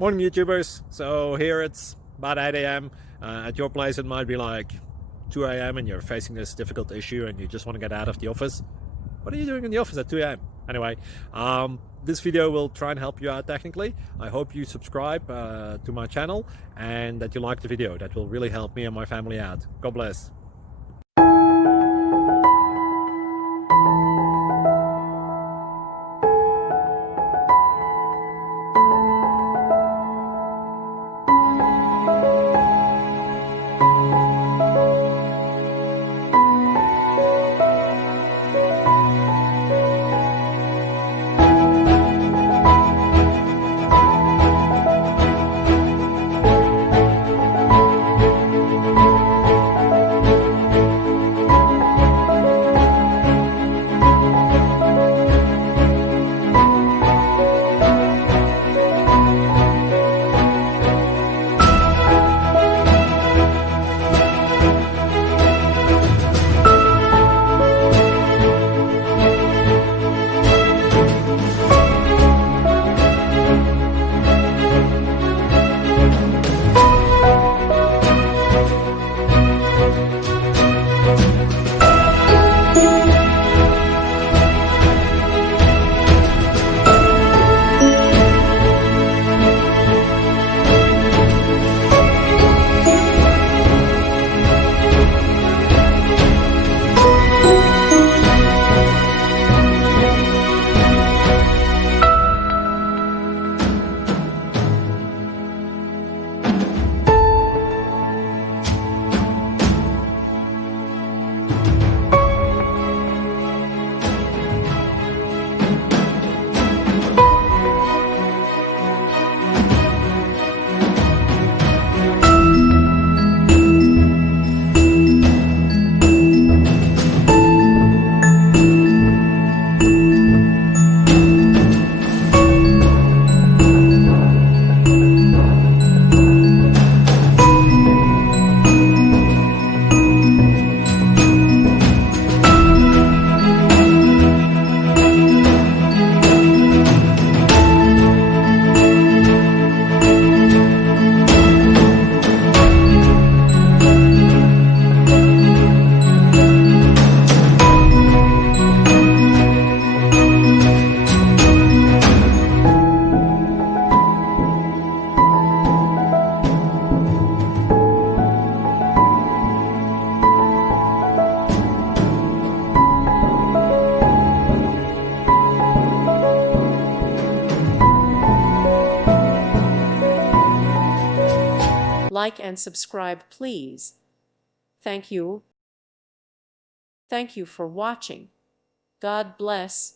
Morning YouTubers. So here it's about 8 a.m. At your place it might be like 2 a.m. and you're facing this difficult issue and you just want to get out of the office. What are you doing in the office at 2 a.m.? Anyway, this video will try and help you out technically. I hope you subscribe to my channel and that you like the video. That will really help me and my family out. God bless. Like and subscribe, please. Thank you. Thank you for watching. God bless.